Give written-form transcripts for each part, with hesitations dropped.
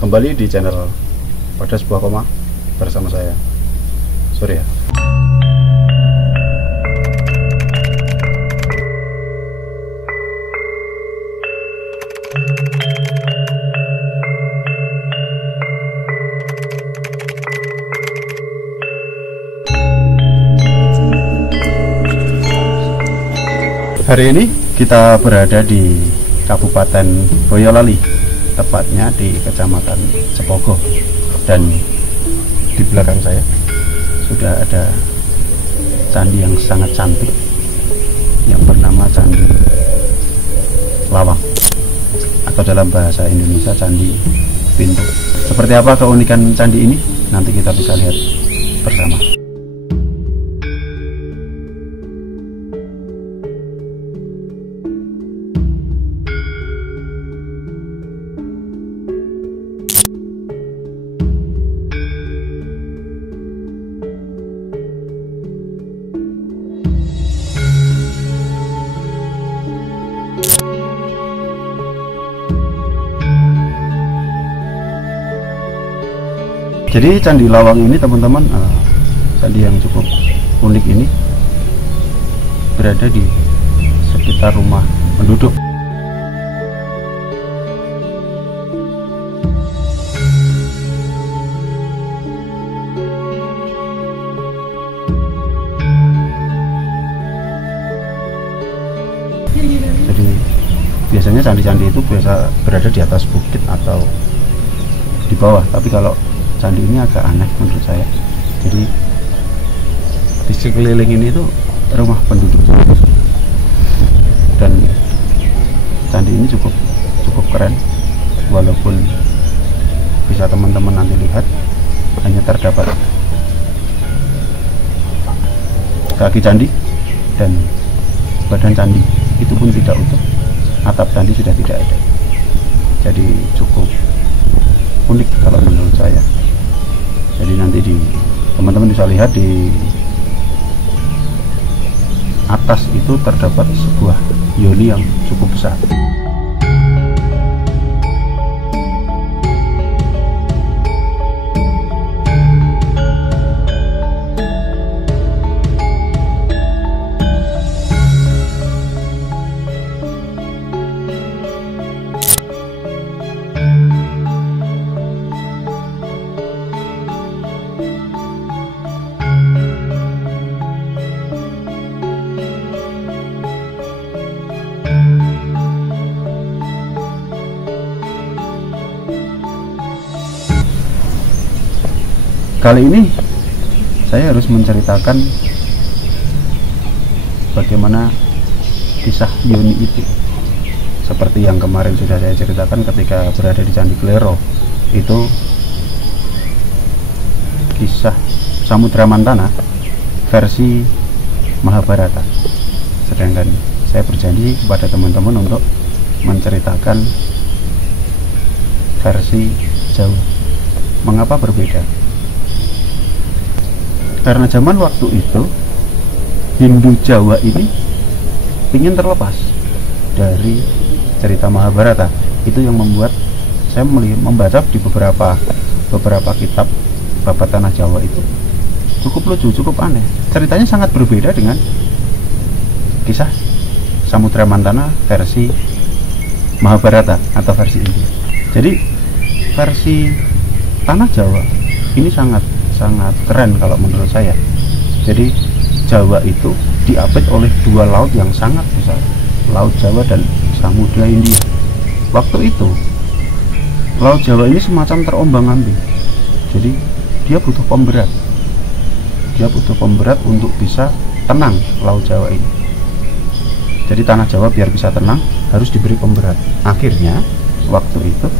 Kembali di channel Pada Sebuah Koma bersama saya Surya. Hari ini kita berada di Kabupaten Boyolali, tepatnya di Kecamatan Sepogo, dan di belakang saya sudah ada candi yang sangat cantik yang bernama Candi Lawang, atau dalam bahasa Indonesia Candi Pintu. Seperti apa keunikan candi ini? Nanti kita bisa lihat bersama. Jadi Candi Lawang ini teman-teman, candi yang cukup unik ini berada di sekitar rumah penduduk. Jadi biasanya candi-candi itu biasa berada di atas bukit atau di bawah, tapi kalau candi ini agak aneh menurut saya. Jadi di sekeliling ini itu rumah penduduk, dan candi ini cukup keren. Walaupun bisa teman-teman nanti lihat, hanya terdapat kaki candi dan badan candi itu pun tidak utuh, atap candi sudah tidak ada. Jadi cukup unik kalau menurut saya. Jadi nanti teman-teman bisa lihat di atas itu terdapat sebuah yoni yang cukup besar. Kali ini saya harus menceritakan bagaimana kisah yoni itu. Seperti yang kemarin sudah saya ceritakan ketika berada di Candi Glero, itu kisah Samudra Mantana versi Mahabharata. Sedangkan saya berjanji kepada teman-teman untuk menceritakan versi Jawa. Mengapa berbeda? Karena zaman waktu itu Hindu Jawa ini ingin terlepas dari cerita Mahabharata. Itu yang membuat saya membaca di beberapa kitab babat tanah Jawa itu cukup lucu, cukup aneh. Ceritanya sangat berbeda dengan kisah Samudra Mantana versi Mahabharata atau versi India. Jadi versi tanah Jawa ini sangat keren kalau menurut saya. Jadi Jawa itu diapit oleh dua laut yang sangat besar, Laut Jawa dan Samudra India. Waktu itu Laut Jawa ini semacam terombang-ambing. Jadi dia butuh pemberat. Untuk bisa tenang Laut Jawa ini. Jadi tanah Jawa biar bisa tenang harus diberi pemberat. Akhirnya waktu itu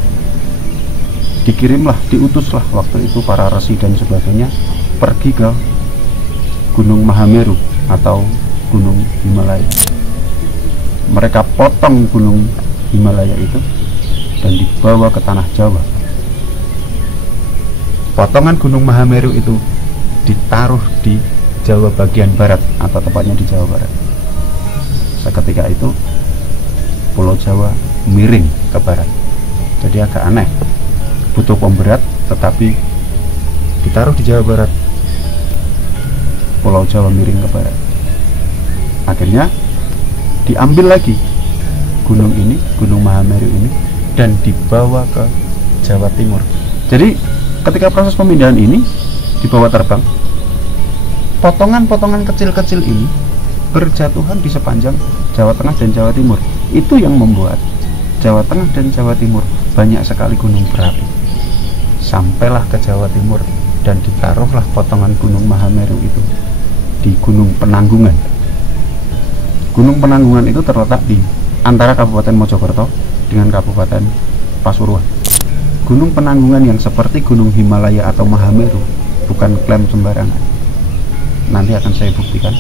diutuslah waktu itu para resi dan sebagainya pergi ke Gunung Mahameru atau Gunung Himalaya. Mereka potong Gunung Himalaya itu dan dibawa ke tanah Jawa. Potongan Gunung Mahameru itu ditaruh di Jawa bagian barat, atau tepatnya di Jawa Barat. Seketika itu Pulau Jawa miring ke barat. Jadi agak aneh butuh pemberat, tetapi ditaruh di Jawa Barat, Pulau Jawa miring ke barat. Akhirnya diambil lagi gunung ini, Gunung Mahameru ini, dan dibawa ke Jawa Timur. Jadi ketika proses pemindahan ini dibawa terbang, potongan-potongan kecil-kecil ini berjatuhan di sepanjang Jawa Tengah dan Jawa Timur. Itu yang membuat Jawa Tengah dan Jawa Timur banyak sekali gunung berapi. Sampailah ke Jawa Timur dan ditaruhlah potongan Gunung Mahameru itu di Gunung Penanggungan. Gunung Penanggungan itu terletak di antara Kabupaten Mojokerto dengan Kabupaten Pasuruan. Gunung Penanggungan yang seperti Gunung Himalaya atau Mahameru, bukan klaim sembarangan. Nanti akan saya buktikan.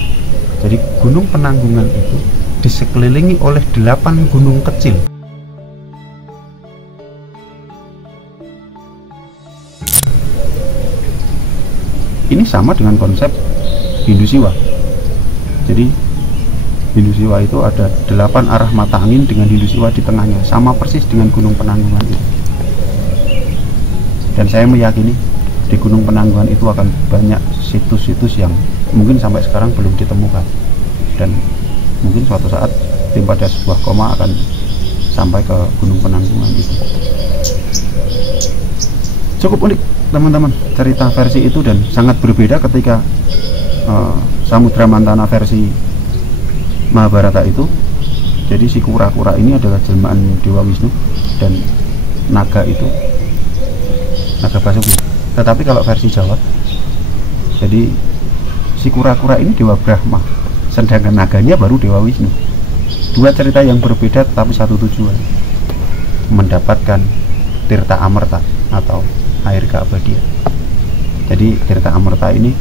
Jadi Gunung Penanggungan itu disekelilingi oleh 8 gunung kecil. Ini sama dengan konsep Hindu Siwa. Jadi Hindu Siwa itu ada 8 arah mata angin dengan Hindu Siwa di tengahnya, sama persis dengan Gunung Penanggungan itu. Dan saya meyakini di Gunung Penanggungan itu akan banyak situs-situs yang mungkin sampai sekarang belum ditemukan, dan mungkin suatu saat tim pada sebuah koma akan sampai ke Gunung Penanggungan itu. Cukup unik teman-teman cerita versi itu, dan sangat berbeda ketika Samudra Mantana versi Mahabharata itu. Jadi si kura-kura ini adalah jelmaan Dewa Wisnu, dan naga itu naga Basuki. Tetapi kalau versi Jawa, jadi si kura-kura ini Dewa Brahma, sedangkan naganya baru Dewa Wisnu. Dua cerita yang berbeda tetapi satu tujuan, mendapatkan tirta amerta atau air keabadian. Jadi tirta amerta ini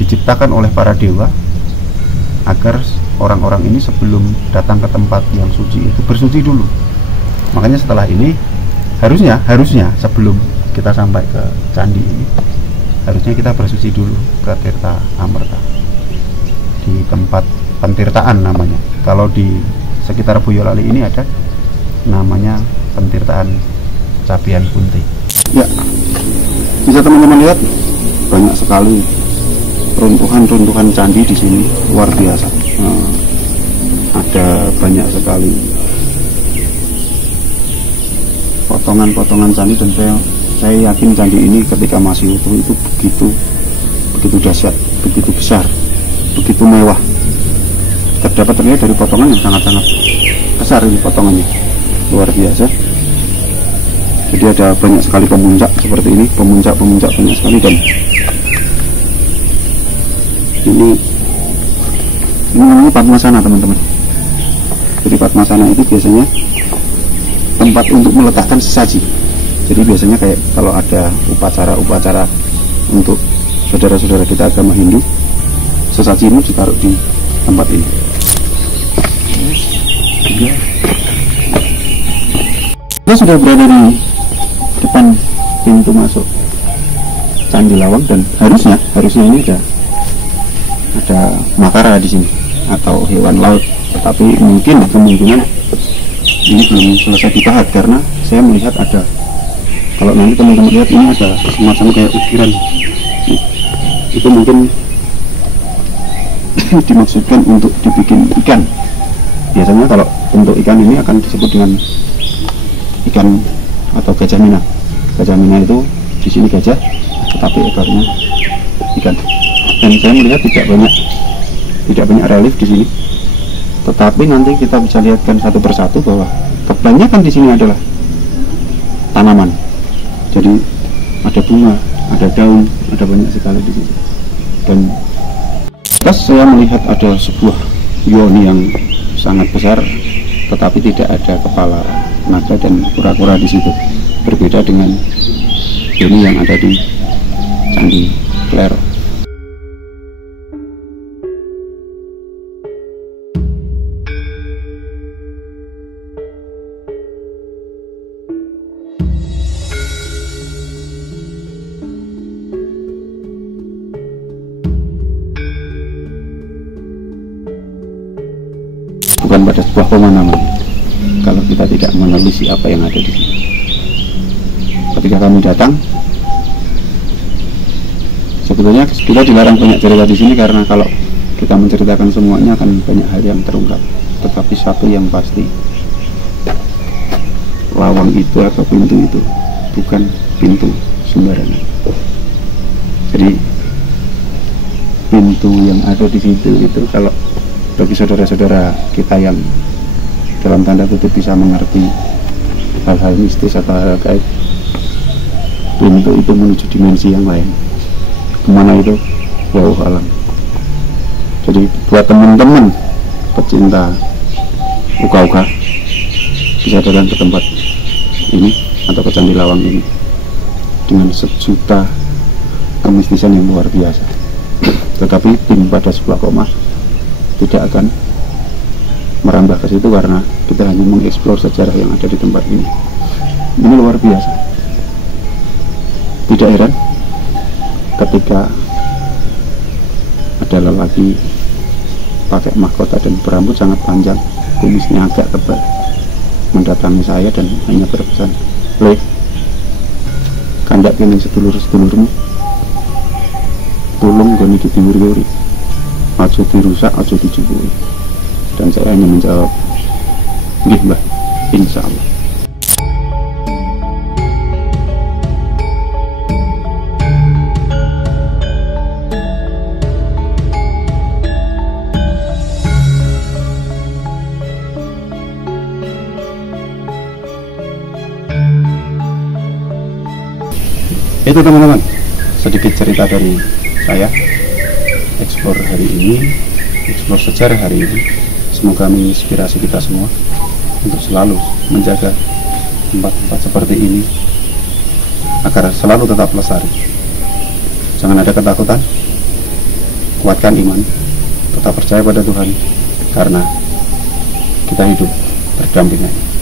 diciptakan oleh para dewa agar orang-orang ini sebelum datang ke tempat yang suci itu bersuci dulu. Makanya setelah ini harusnya sebelum kita sampai ke candi ini, harusnya kita bersuci dulu ke tirta amerta di tempat pentirtaan namanya. Kalau di sekitar Boyolali ini ada namanya pentirtaan Cabian Kunti. Ya, bisa teman-teman lihat banyak sekali runtuhan-runtuhan candi di sini, luar biasa. Ada banyak sekali potongan-potongan candi, dan saya yakin candi ini ketika masih utuh itu begitu dahsyat, begitu besar, begitu mewah. Terlihat dari potongan yang sangat-sangat besar, ini potongannya luar biasa. Jadi ada banyak sekali pemuncak seperti ini, pemuncak banyak sekali. Dan ini namanya Padmasana teman-teman. Jadi Padmasana itu biasanya tempat untuk meletakkan sesaji. Jadi biasanya kayak kalau ada upacara untuk saudara-saudara kita agama Hindu, sesaji ini ditaruh di tempat ini. Kita sudah berada di depan pintu masuk Candi Lawang, dan harusnya ini ada makara di sini atau hewan laut, tetapi kemungkinan ini belum selesai dipahat, karena saya melihat ada, kalau nanti teman-teman lihat ini ada semacam kayak ukiran. Itu mungkin dimaksudkan untuk dibikin ikan. Biasanya kalau bentuk ikan ini akan disebut dengan ikan atau gajah mina. Gajah mina itu di sini gajah, tetapi ekornya ikan. Dan saya melihat tidak banyak relief di sini. Tetapi nanti kita bisa lihatkan satu persatu bahwa kebanyakan di sini adalah tanaman. Jadi ada bunga, ada daun, ada banyak sekali di sini. Dan atas saya melihat ada sebuah yoni yang sangat besar, tetapi tidak ada kepala naga dan kura-kura di situ. Berbeda dengan yoni yang ada di Candi Klero. Bukan pada sebuah pemandangan. Kalau kita tidak menelusuri apa yang ada di sini. Ketika kami datang, sebetulnya kita dilarang banyak cerita di sini karena kalau kita menceritakan semuanya akan banyak hal yang terungkap. Tetapi satu yang pasti, lawang itu atau pintu itu bukan pintu sembarangan. Jadi pintu yang ada di situ itu, kalau bagi saudara-saudara kita yang dalam tanda kutip bisa mengerti hal-hal mistis atau hal gaib, pintu itu menuju dimensi yang lain. Kemana itu? Wow, alam. Jadi buat teman-teman pecinta uga-uga bisa datang ke tempat ini atau ke Candi Lawang ini dengan sejuta kemistisan yang luar biasa. Tetapi tim pada sebuah koma tidak akan merambah ke situ karena kita hanya mengeksplor sejarah yang ada di tempat ini. Ini luar biasa. Tidak heran ketika ada lelaki pakai mahkota dan berambut sangat panjang, kumisnya agak tebal, mendatangi saya dan hanya berpesan, "Le, kandak kene sedulur-sedulurmu, tolong goni ditiwuri-wuri, aja dirusak, aja dijupui." Dan saya hanya menjawab, "Nggih, Mbah, insya Allah." Itu teman-teman, sedikit cerita dari saya, explore hari ini, explore sejarah hari ini. Semoga menginspirasi kita semua untuk selalu menjaga tempat-tempat seperti ini agar selalu tetap lestari. Jangan ada ketakutan, kuatkan iman, tetap percaya pada Tuhan, karena kita hidup berdampingan.